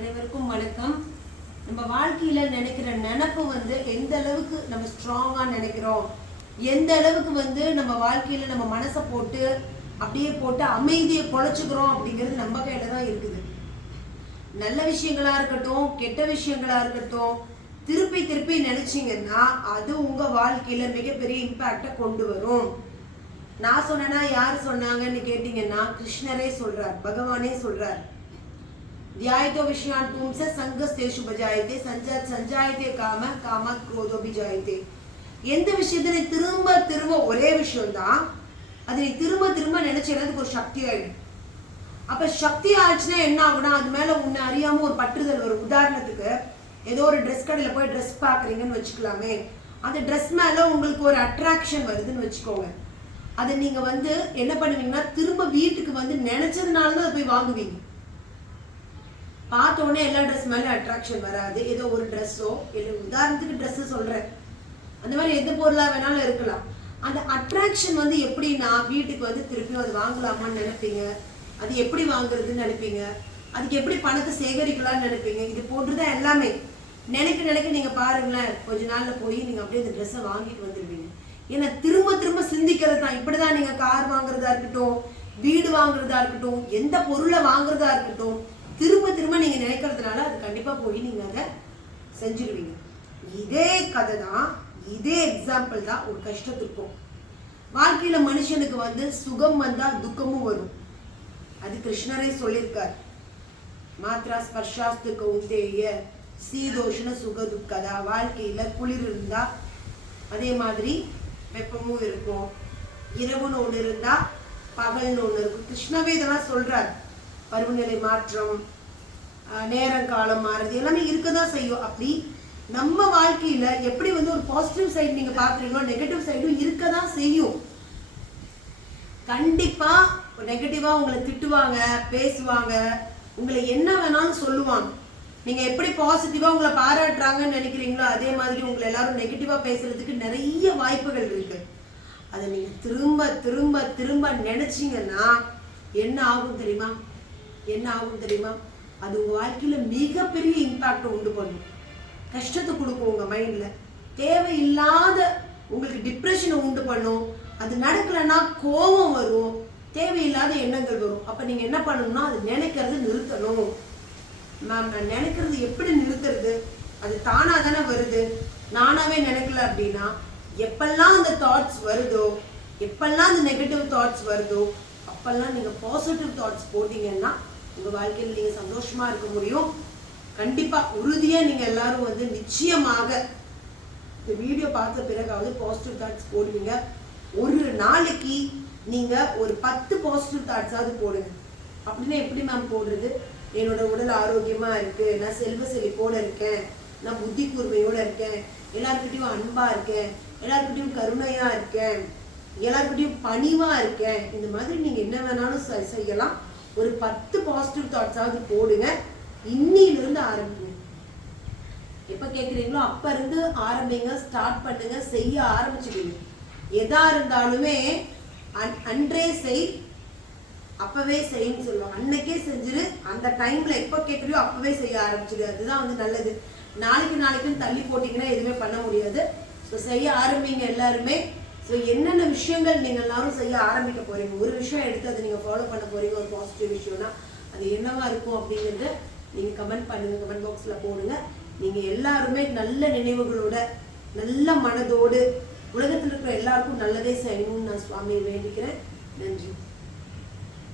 அனைவருக்கும் வணக்கம். நம்ம வாழ்க்கையில நினைக்கிற நினப்பு வந்து எந்த அளவுக்கு நம்ம ஸ்ட்ராங்கா நினைக்கிறோம்? எந்த அளவுக்கு வந்து நம்ம வாழ்க்கையில நம்ம மனசை போட்டு அப்படியே போட்டு அமைதியை குழச்சிக்கிறோம் அப்படிங்கிறது நம்ம கையில தான் இருக்குது. நல்ல விஷயங்களா இருக்கட்டும் கெட்ட விஷயங்களா இருக்கட்டும் திருப்பி திருப்பி நினச்சிங்கன்னா அது உங்க வாழ்க்கையில மிகப்பெரிய இம்பாக்டை கொண்டு வரும். நான் சொன்னேன்னா யார் சொன்னாங்கன்னு கேட்டீங்கன்னா கிருஷ்ணரே சொல்றார் பகவானே சொல்றார். ध्यायतो विषयान पुंस संगस्तेषु बजायते संजा संजायते காம காம क्रोधो விஜாயத்தே எந்த விஷயத்தை நீ திரும்ப திரும்ப ஒரே விஷயம் தான் அதை நீ திரும்ப திரும்ப நினைச்சேன்னா அதுக்கு ஒரு சக்தி ஆயிடும் அப்ப சக்தி ஆச்சுன்னா என்ன ஆகுனா அது மேல உன்னை அறியாம ஒரு பற்றுதல் வரும் உதாரணத்துக்கு ஏதோ ஒரு ட்ரெஸ் கடையில போய் ட்ரெஸ் பாக்குறீங்கன்னு வச்சுக்கலாமே அந்த ட்ரெஸ் மேல உங்களுக்கு ஒரு அட்ராக்ஷன் வருதுன்னு வச்சுக்கோங்க அதை நீங்க வந்து என்ன பண்ணுவீங்கன்னா திரும்ப வீட்டுக்கு வந்து நினைச்சதுனால தான் அதை போய் வாங்குவீங்க பார்த்த உடனே எல்லா ட்ரெஸ் மேலே அட்ராக்ஷன் வராது. ஏதோ ஒரு ட்ரெஸ்ஸோ இல்லை உதாரணத்துக்கு ட்ரெஸ்ஸு சொல்கிறேன் அந்த மாதிரி எந்த பொருளாக வேணாலும் இருக்கலாம். அந்த அட்ராக்ஷன் வந்து எப்படின்னா வீட்டுக்கு வந்து திருப்பியும் அது வாங்கலாமான்னு நினைப்பீங்க? அது எப்படி வாங்குறதுன்னு நினைப்பீங்க? அதுக்கு எப்படி பணத்தை சேகரிக்கலாம்னு நினைப்பீங்க? இது போன்றுதான் எல்லாமே. நினைக்க நினைக்க நீங்கள் பாருங்களேன் கொஞ்ச நாளில் போய் நீங்கள் அப்படியே அந்த ட்ரெஸ்ஸை வாங்கிட்டு வந்துடுவீங்க. ஏன்னா திரும்ப திரும்ப சிந்திக்கிறது தான். இப்படி தான் நீங்கள் கார் வாங்குறதா இருக்கட்டும் வீடு வாங்குறதா இருக்கட்டும் எந்த பொருளை வாங்குறதா இருக்கட்டும் திரும்ப திரும்ப நீங்க நினைக்கிறதுனால அது கண்டிப்பா போய் நீங்க அதை செஞ்சிருவீங்க. இதே கதை தான் இதே எக்ஸாம்பிள் தான் ஒரு கஷ்டத்துக்கும். வாழ்க்கையில மனுஷனுக்கு வந்து சுகம் வந்தா துக்கமும் வரும். அது கிருஷ்ணரே சொல்லியிருக்கார். மாத்ரா ஸ்பர்ஷாஸ்து கௌந்தேய சீதோஷண சுக துக்கதா வாழ்க்கையில குளிர் இருந்தா அதே மாதிரி வெப்பமும் இருக்கும். இரவுன்னு ஒன்று இருந்தா பகல்னு ஒன்று இருக்கும். கிருஷ்ணவே இதெல்லாம் சொல்றார். பருவநிலை மாற்றம் ஆஹ் நேரம் காலம் மாறுது எல்லாமே இருக்க தான் செய்யும். அப்படி நம்ம வாழ்க்கையில எப்படி வந்து ஒரு பாசிட்டிவ் சைடு நீங்க பாக்குறீங்களோ நெகட்டிவ் சைடும் இருக்க தான் செய்யும். கண்டிப்பா நெகட்டிவா உங்களை திட்டுவாங்க பேசுவாங்க. உங்களை என்ன வேணாலும் சொல்லுவாங்க. நீங்க எப்படி பாசிட்டிவா உங்களை பாராட்டுறாங்கன்னு நினைக்கிறீங்களோ அதே மாதிரி உங்களை எல்லாரும் நெகட்டிவா பேசுறதுக்கு நிறைய வாய்ப்புகள் இருக்கு. அதை நீங்க திரும்ப திரும்ப திரும்ப நினைச்சீங்கன்னா என்ன ஆகும் தெரியுமா? என்ன ஆகும் தெரியுமா? அது வாழ்க்கையில் மிகப்பெரிய இம்பாக்ட் உண்டு பண்ணும் கஷ்டத்தை கொடுக்கும் உங்கள் மைண்டில் தேவையில்லாத உங்களுக்கு டிப்ரெஷனை உண்டு பண்ணும். அது நடக்கலைன்னா கோபம் வரும். தேவையில்லாத எண்ணங்கள் வரும். அப்போ நீங்கள் என்ன பண்ணணும்னா அது நினைக்கிறது நிறுத்தணும். மேம் நான் நினைக்கிறது எப்படி நிறுத்துறது? அது தானாக தானே வருது. நானாகவே நினைக்கல அப்படின்னா எப்பெல்லாம் அந்த தாட்ஸ் வருதோ எப்பெல்லாம் அந்த நெகட்டிவ் தாட்ஸ் வருதோ அப்பெல்லாம் நீங்கள் பாசிட்டிவ் தாட்ஸ் போட்டிங்கன்னா உங்கள் வாழ்க்கையில் நீங்கள் சந்தோஷமாக இருக்க முடியும். கண்டிப்பாக உறுதியாக நீங்கள் எல்லாரும் வந்து நிச்சயமாக இந்த வீடியோ பார்த்த பிறகாவது பாசிட்டிவ் தாட்ஸ் போடுவீங்க. ஒரு நாளைக்கு நீங்கள் ஒரு பத்து பாசிட்டிவ் தாட்ஸாவது போடுங்க. அப்படின்னா எப்படி மேம் போடுறது? என்னோட உடல் ஆரோக்கியமாக இருக்குது நான் செல்வ செழிப்போடு இருக்கேன். நான் புத்தி கூர்மையோடு இருக்கேன். எல்லாருக்கிட்டையும் அன்பாக இருக்கேன். எல்லாருக்கிட்டையும் கருணையாக இருக்கேன். எல்லாருக்கிட்டையும் பணிவாக இருக்கேன். இந்த மாதிரி நீங்கள் என்ன வேணாலும் செ- செய்யலாம். ஒரு பத்து பாசிட்டிவ் தாட்ஸாவது போடுங்க. இன்னிலிருந்து ஆரம்பிங்க. எப்ப கேட்குறீங்களோ அப்ப இருந்து ஆரம்பிங்க ஸ்டார்ட் பண்ணுங்க செய்ய ஆரம்பிச்சிடுங்க. எதா இருந்தாலுமே அன்றே செய் அப்பவே செய்யுன்னு சொல்லுவோம் அன்னைக்கே செஞ்சிரு அந்த டைம்ல எப்போ கேட்குறியோ அப்பவே செய்ய ஆரம்பிச்சிடு. அதுதான் வந்து நல்லது. நாளைக்கு நாளைக்குன்னு தள்ளி போட்டீங்கன்னா எதுவுமே பண்ண முடியாது. ஸோ செய்ய ஆரம்பிங்க எல்லாருமே. ஸோ என்னென்ன விஷயங்கள் நீங்கள் எல்லாரும் செய்ய ஆரம்பிக்க போறீங்க? ஒரு விஷயம் எடுத்து அதை நீங்கள் ஃபாலோ பண்ண போறீங்க ஒரு பாசிட்டிவ் விஷயம்னா அது என்னவா இருக்கும் அப்படிங்கிறத நீங்கள் கமெண்ட் பண்ணுங்க கமெண்ட் பாக்ஸில் போடுங்க. நீங்கள் எல்லாருமே நல்ல நினைவுகளோட நல்ல மனதோடு உலகத்தில் இருக்கிற எல்லாருக்கும் நல்லதே செய்யணும்னு நான் சுவாமியை வேண்டிக்கிறேன். நன்றி.